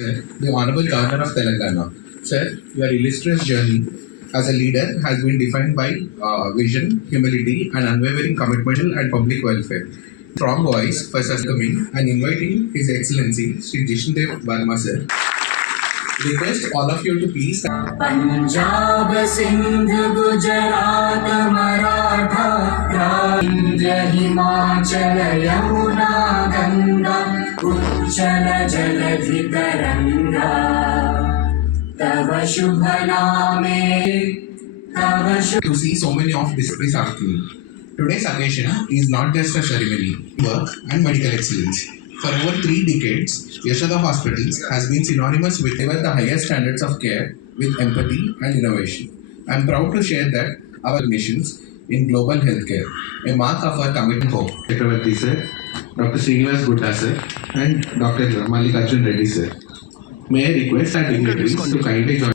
Sir, the Honorable Governor of Telangana. Sir, your illustrious journey as a leader has been defined by vision, humility, and unwavering commitment and public welfare. Strong voice for welcoming and inviting His Excellency Sri Jishnudev Verma sir. Request all of you to please. Punjab, Sindh, Gujarat, Maratha, Indra, Himachal, Yamuna, Ganga, Uchala, Jaladhi, Taranga. तव शुभ नामे to see so many of this afternoon. Today's occasion is not just a ceremony, work and medical excellence. For over 3 decades, Yashoda Hospitals has been synonymous with ever the highest standards of care with empathy and innovation. I am proud to share that our missions in global healthcare, a mark of our commitment hope. Chakravarti sir, Dr. Srinivas Gutta sir, and Dr. Mallikarjun Reddy sir. May I request our dignitaries to kindly join.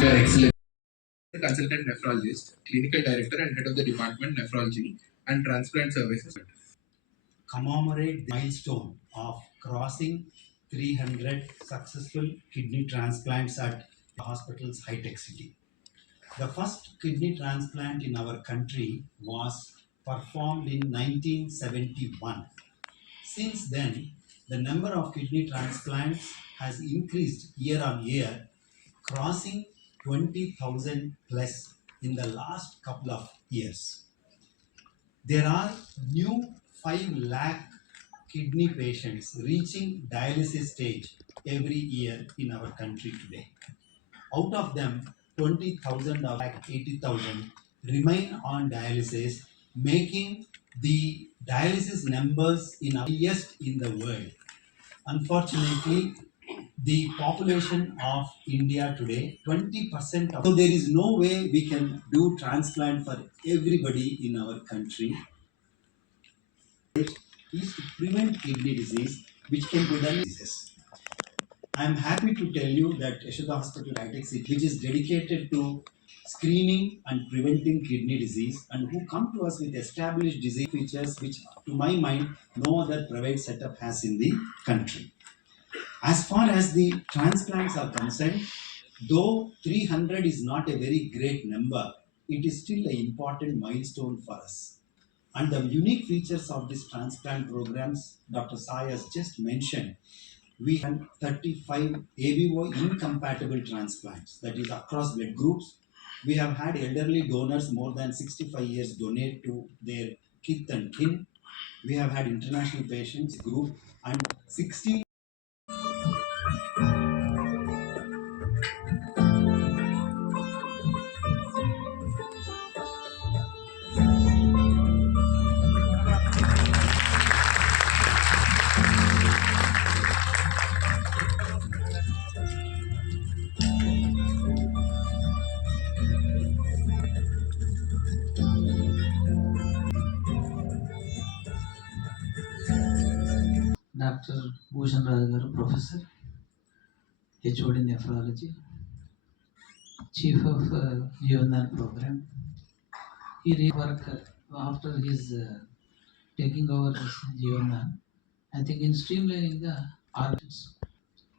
Your Excellency, consultant nephrologist, clinical director and head of the department nephrology and transplant services. Commemorate the milestone of crossing 300 successful kidney transplants at the hospital's high-tech city. The first kidney transplant in our country was performed in 1971. Since then, the number of kidney transplants has increased year on year, crossing 20,000 plus in the last couple of years. There are new 5 lakh kidney patients reaching dialysis stage every year in our country today. Out of them, 20,000 or 80,000 remain on dialysis, making the dialysis numbers in our highest in the world. Unfortunately, the population of India today, 20% of, so there is no way we can do transplant for everybody in our country. Is to prevent kidney disease, which can be done diseases. I am happy to tell you that Yashoda Hospital High-Tech City, which is dedicated to screening and preventing kidney disease, and who come to us with established disease features, which to my mind, no other private setup has in the country. As far as the transplants are concerned, though 300 is not a very great number, it is still an important milestone for us. And the unique features of these transplant programs, Dr. Sai has just mentioned, we have 35 ABO incompatible transplants, that is across blood groups. We have had elderly donors more than 65 years donate to their kith and kin. We have had international patients group and 16. Dr. Bhushan Raj garu, Professor, HOD Nephrology, Chief of Jeevandan Program. He work after his taking over this Jeevandan, I think in streamlining the artists.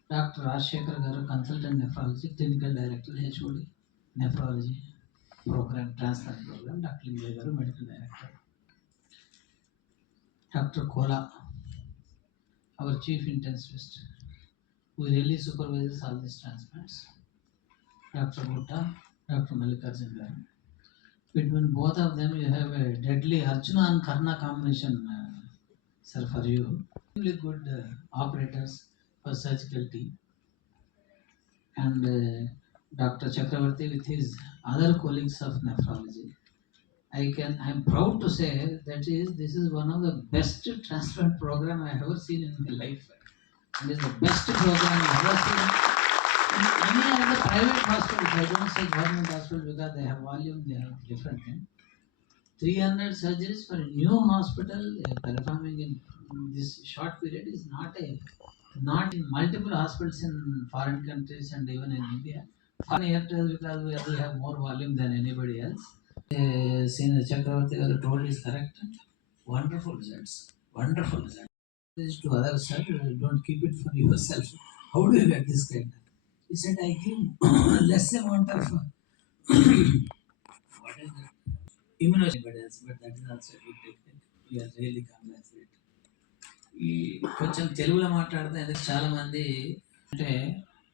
Dr. Rajshekhar garu, Consultant Nephrology, Clinical Director, HOD Nephrology Program, Transplant Program, Dr. Linjay garu, Medical Director. Dr. Kola, our Chief Intensivist, who really supervises all these transplants. Dr. Gutta, Dr. Mallikarjun garu. Between both of them, you have a deadly Arjuna and Karna combination, sir, for you. Really good operators for surgical team. And Dr. Chakravarti with his other colleagues of nephrology. I'm proud to say that this is one of the best transplant program I have ever seen in my life. It is the best program I have ever seen Any other private hospitals, I don't say government hospitals because they have volume, they have different thing. 300 surgeries for a new hospital performing in this short period is not in multiple hospitals in foreign countries and even in India. Foreign airtels because we have more volume than anybody else. Senior Chakravarti garu told is correct. Wonderful results. Wonderful results. This to others, sir. Don't keep it for yourself. How do you get this kind? He said, I give less amount of what is that? Immunoevidence, but that is also a good technique. We are really congratulated. ఈ కొంచెం తెలుగులో మాట్లాడితే అది చాలా మంది అంటే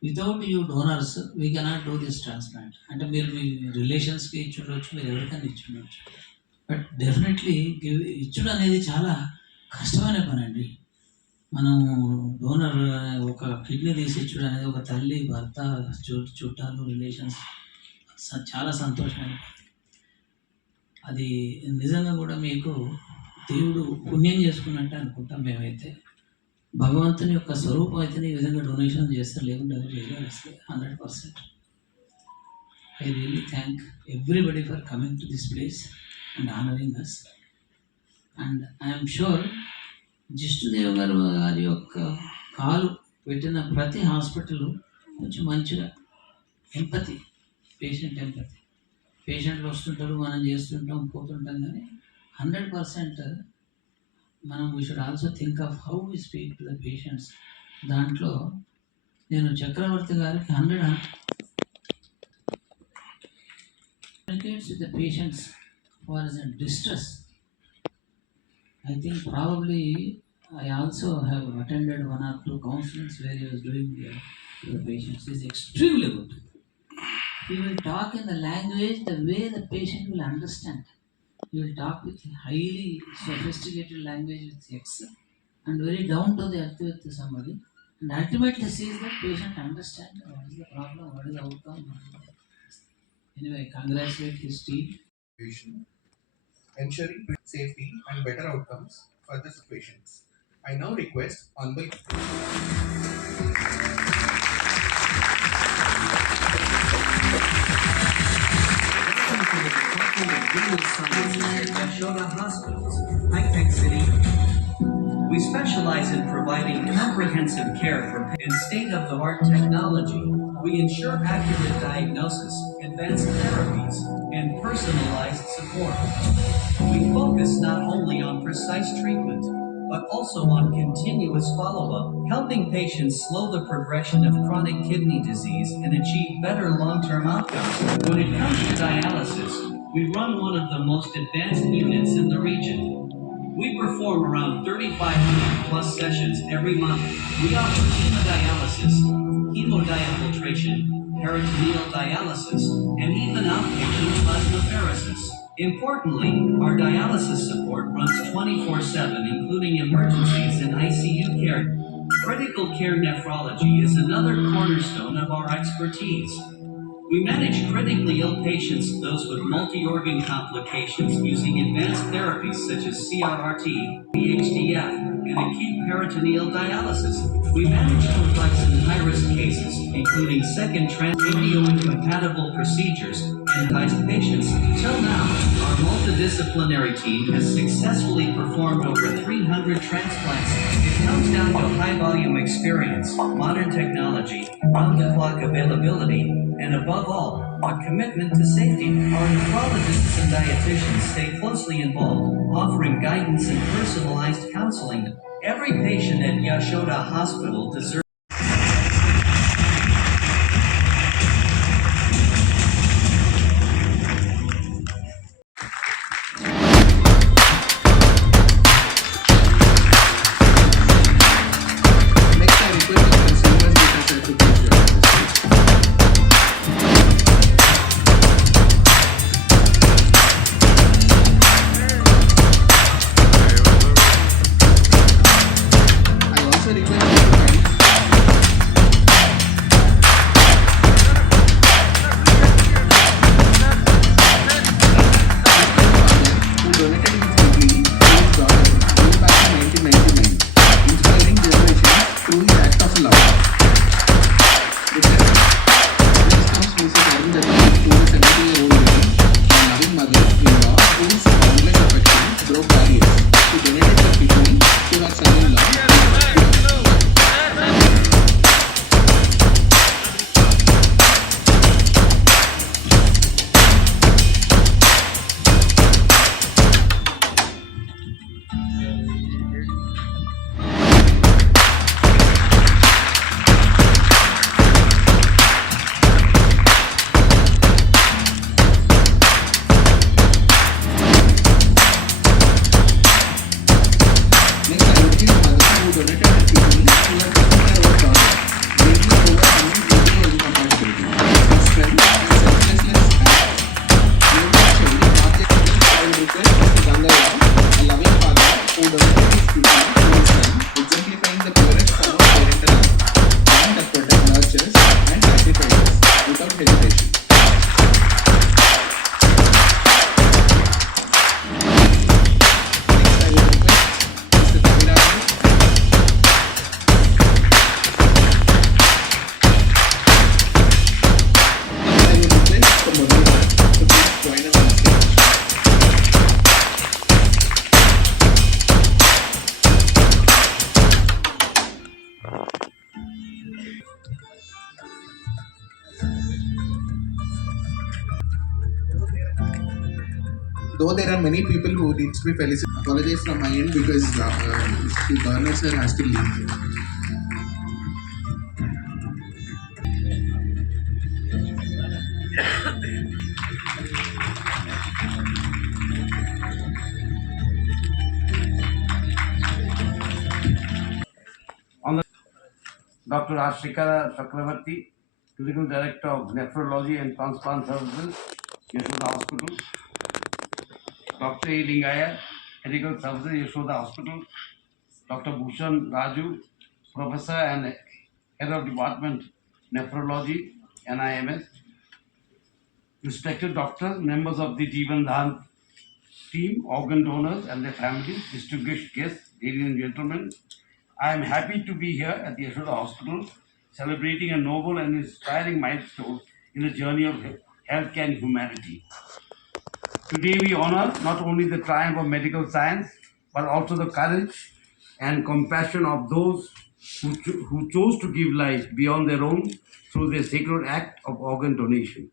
without you donors we cannot do this transplant అంటే మీరు మీ రిలేషన్స్కి ఇచ్చి ఉండొచ్చు మీరు ఎవరికైనా ఇచ్చి ఉండొచ్చు బట్ డెఫినెట్లీ ఇచ్చుడు అనేది చాలా కష్టమైన పని అండి మనం డోనర్ ఒక కిడ్నీ తీసి ఇచ్చుడు అనేది ఒక తల్లి భర్త చుట్టాలు రిలేషన్స్ చాలా సంతోషమైన పని అది నిజంగా కూడా మీకు దేవుడు పుణ్యం చేసుకున్నట్టు అనుకుంటాం మేమైతే భగవంతుని యొక్క స్వరూపం అయితే ఈ విధంగా డొనేషన్ చేస్తారు లేకుంటే అది చేయలేదు 100%. I really thank everybody for coming to this place and honouring us and I'm sure Jishnudev గారి యొక్క కాలు పెట్టిన ప్రతి హాస్పిటల్ కొంచెం మంచిగా ఎంపతి పేషెంట్లు వస్తుంటారు మనం చేస్తుంటాం పోతుంటాం కానీ 100% మనం we should also think of how we speak to the patients దాంట్లో నేను చక్రవర్తి గారికి 100 communicates with the patients who are in distress. I think probably I also have attended 1 or 2 counselings where he was doing to the patients. It's extremely good. He will talk in the language the way the patient will understand. He will talk with highly sophisticated language with X and very down to the earth with somebody and ultimately sees that patient understand what is the problem, what is the outcome. Anyway, congratulate his team. Ensuring safety and better outcomes for the patients. I now request Honorable Yashoda Hospitals, high-tech city. We specialize in providing comprehensive care for in state-of-the-art technology. We ensure accurate diagnosis, advanced therapies, and personalized support. We focus not only on precise treatment, but also on continuous follow-up, helping patients slow the progression of chronic kidney disease and achieve better long-term outcomes. When it comes to dialysis, we run one of the most advanced units in the region. We perform around 3,500 plus sessions every month. We offer hemodialysis, hemodiafiltration, peritoneal dialysis, and even outpatient plasmapheresis. Importantly, our dialysis support runs 24/7, including emergencies and ICU care. Critical care nephrology is another cornerstone of our expertise. We manage critically ill patients, those with multi-organ complications, using advanced therapies such as CRRT, PHDF, and acute peritoneal dialysis. We manage complex and high-risk cases, including second radio-incompatible procedures, and advised patients. Till now, our multidisciplinary team has successfully performed over 300 transplants. It comes down to high-volume experience, modern technology, round-the-clock availability, and above all, a commitment to safety. Our nephrologists and dietitians stay closely involved, offering guidance and personalized counseling. Every patient at Yashoda Hospital deserves Next, I request Dr. Srinivas Gita sir to please join us. I also request you to though there are many people who needs to be felicitated, apologize from my end because the governor sir has to leave. Dr. Ashika Chakravarti, Clinical Director of Nephrology and Transplant Services, Yashoda Hospital. Dr. A. Lingaya, Medical Services, Yashoda Hospital. Dr. Bhushan Raju, Professor and Head of Department, Nephrology, NIMS. Respected doctors, members of the Jeevan Dhan team, organ donors and their families, distinguished guests, ladies and gentlemen, I am happy to be here at the Yashoda Hospital, celebrating a noble and inspiring milestone in the journey of healthcare and humanity. Today we honor not only the triumph of medical science, but also the courage and compassion of those who chose to give life beyond their own through their sacred act of organ donation.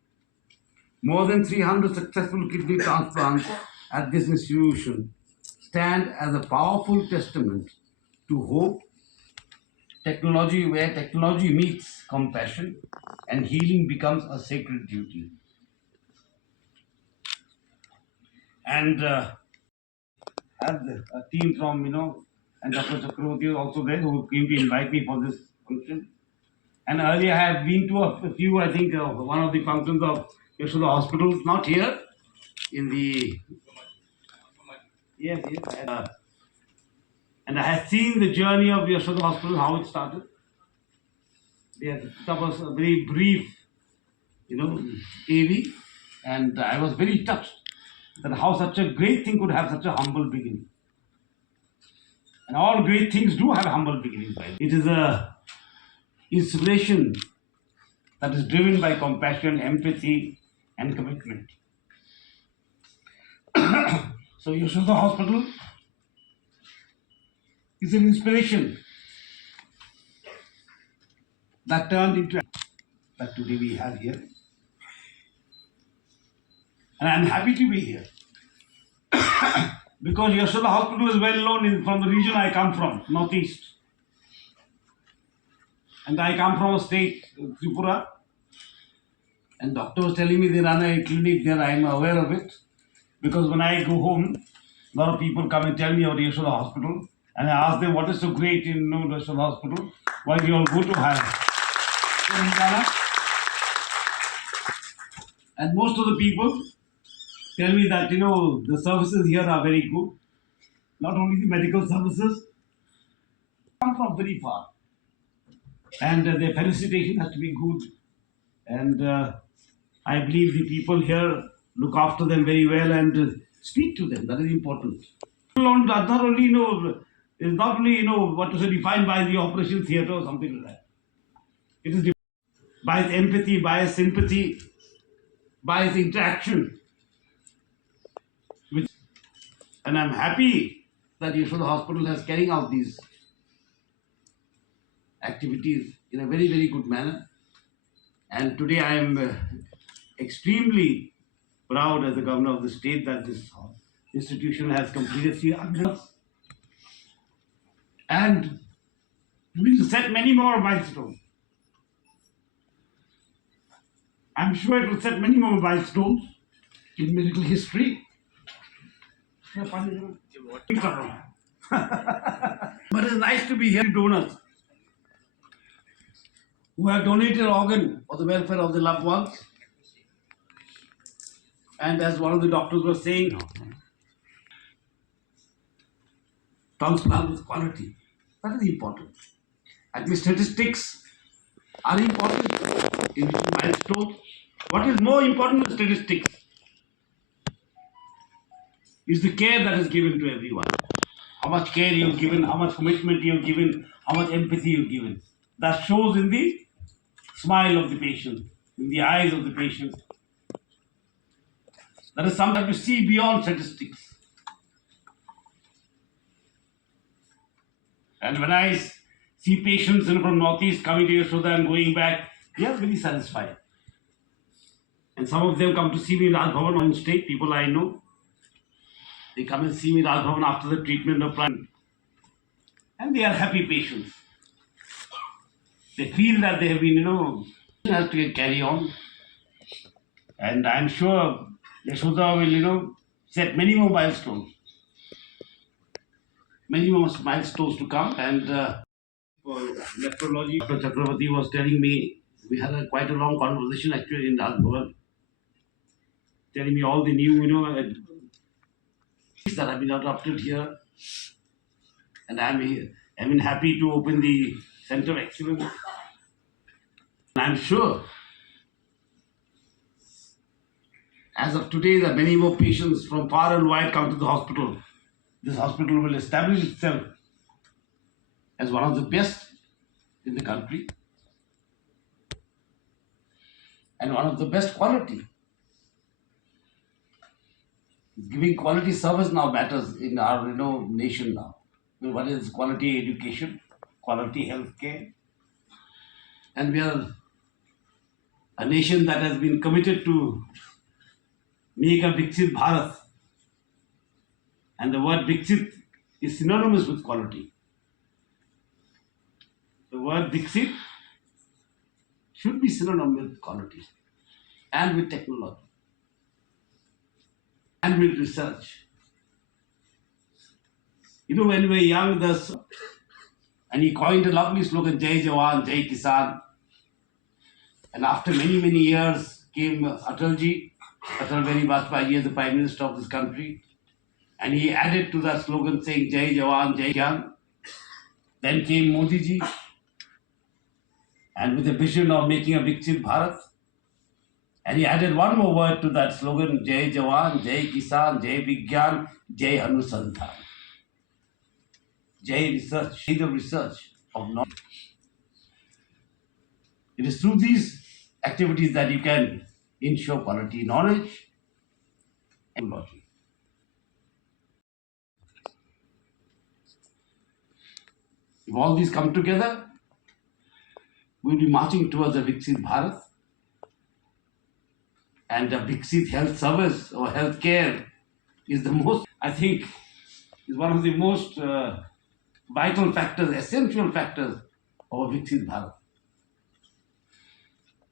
More than 300 successful kidney transplants at this institution stand as a powerful testament to hope, technology where technology meets compassion and healing becomes a sacred duty. And have a team from, and Dr. Chakravarti is also there who came to invite me for this function. And earlier I have been to a few, I think, one of the functions of Yashoda Hospitals, not here, in the, yes, and I have seen the journey of Yashoda Hospital, how it started. Yes, that was a very brief, AV, and I was very touched that how such a great thing could have such a humble beginning. And all great things do have humble beginnings. Right? It is a inspiration that is driven by compassion, empathy, and commitment. So Yashoda Hospital is an inspiration that turned into that today we have here. And I'm happy to be here. Because Yashoda Hospital is well known from the region I come from, Northeast. And I come from a state, Tripura. And doctor was telling me they run a clinic there, I am aware of it. Because when I go home, a lot of people come and tell me about Yashoda Hospital. And I ask them, what is so great in Yashoda Hospital? Why we all go to have? And most of the people tell me that, the services here are very good. Not only the medical services, come from very far. And their felicitation has to be good. And I believe the people here look after them very well and speak to them. That is important. Not only, is not only, what to say, defined by the operation theatre or something like that. It is by its empathy, by its sympathy, by its interaction. And I'm happy that Yashoda Hospital has carrying out these activities in a very, very good manner. And today I am extremely proud as the governor of the state that this institution has completed 300 and will set many more milestones. I'm sure it will set many more milestones in medical history. But it's nice to be here with donors who have donated organ for the welfare of the loved ones. And as one of the doctors was saying, transplant with quality. That is important. I think statistics are important in milestones. What is more important than statistics is the care that is given to everyone. How much care you've given, how much commitment you've given, how much empathy you've given. That shows in the smile of the patient, in the eyes of the patient. That is something to see beyond statistics. And when I see patients from Northeast coming to Yashoda and going back, they are very satisfied. And some of them come to see me in Raj Bhavan on state, people I know. They come and see me Raj Bhavan after the treatment of prime, and they are happy patients. They feel that they have been, has to carry on, and I'm sure Yashoda will, set many more milestones to come. And for nephrology, Dr. Chakravarti was telling me, we had quite a long conversation actually in Raj Bhavan, telling me all the new, that have been adopted here, and I'm here. I'm happy to open the Center of Excellence. I'm sure, as of today, that many more patients from far and wide come to the hospital. This hospital will establish itself as one of the best in the country and one of the best quality. Giving quality service now matters in our nation now. What is quality education, quality healthcare, and we are a nation that has been committed to make a Viksit Bharat, and the word Viksit is synonymous with quality. The word Viksit should be synonymous with quality and with technology and with research. When we were young, and he coined a lovely slogan, Jai Jawan, Jai Kisan. And after many, many years came Atal Bihari Vajpayee as the Prime Minister of this country. And he added to that slogan saying, Jai Jawan, Jai Kisan. Then came Modi ji, and with a vision of making a Viksit Bharat. And he added one more word to that slogan, Jai Jawan, Jai Kisan, Jai Vigyan, Jai Anusandhan. Jai research, the research of knowledge. It is through these activities that you can ensure quality knowledge and technology. If all these come together, we'll be marching towards a Viksit Bharat, and a Viksit health service or healthcare is the most, I think, is one of the most vital factors, essential factors of a Viksit Bharat.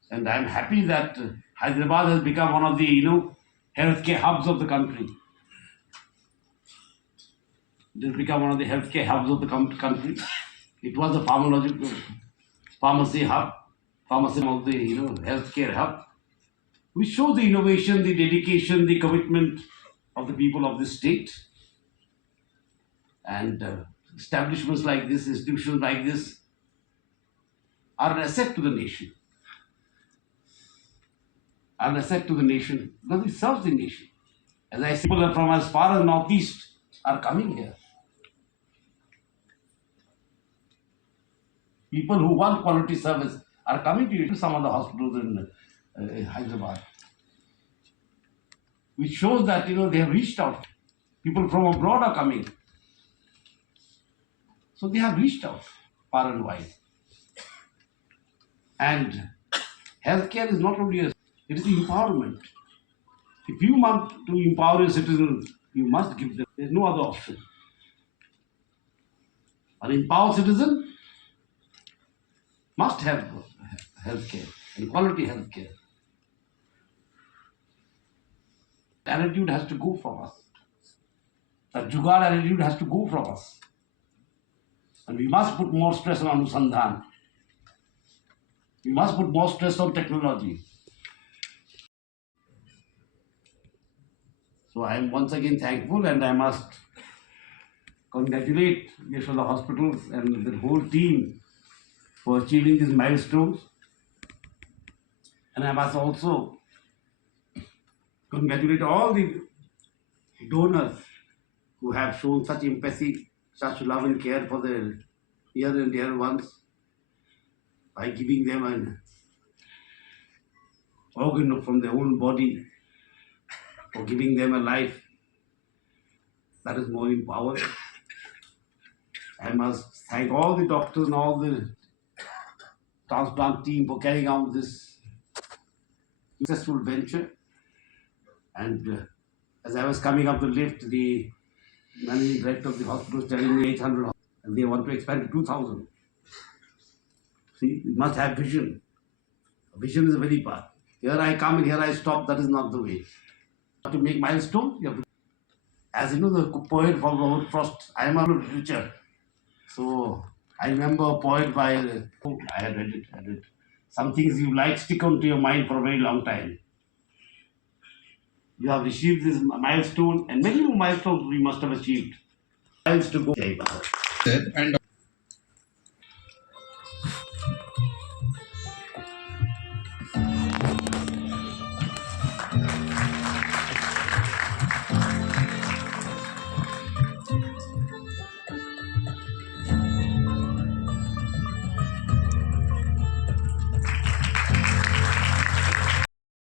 And I'm happy that Hyderabad has become one of the, healthcare hubs of the country. It has become one of the healthcare hubs of the country. It was a pharmacy hub, pharmacy of the, healthcare hub. We show the innovation, the dedication, the commitment of the people of this state. And establishments like this, institutions like this, are an asset to the nation. Are an asset to the nation because it serves the nation. As I say, people from as far as northeast are coming here. People who want quality service are coming to some of the hospitals in Hyderabad, which shows that they have reached out. People from abroad are coming, so they have reached out far and wide. And healthcare is not only it is empowerment. If you want to empower your citizens, you must give them. There is no other option. An empowered citizen must have healthcare and quality healthcare. The attitude has to go from us. That jugaad attitude has to go from us. And we must put more stress on Anusandhan. We must put more stress on technology. So I am once again thankful, and I must congratulate Yashoda Hospitals and the whole team for achieving these milestones. And I must also congratulate all the donors who have shown such empathy, such love and care for their near and dear ones by giving them an organ from their own body, for giving them a life that is more empowered. I must thank all the doctors and all the transplant team for carrying out this successful venture. And as I was coming up the lift, the managing director of the hospital is telling me 800 and they want to expand to 2,000. See, you must have vision. Vision is a very part. Here I come and here I stop, that is not the way. To make milestone, you have to, as you know, the poet from Robert Frost, I am a literature. So I remember a poet by, I had read it. Some things you like stick onto your mind for a very long time. You have achieved this milestone and many more milestones we must have achieved. Miles to go. Sir, and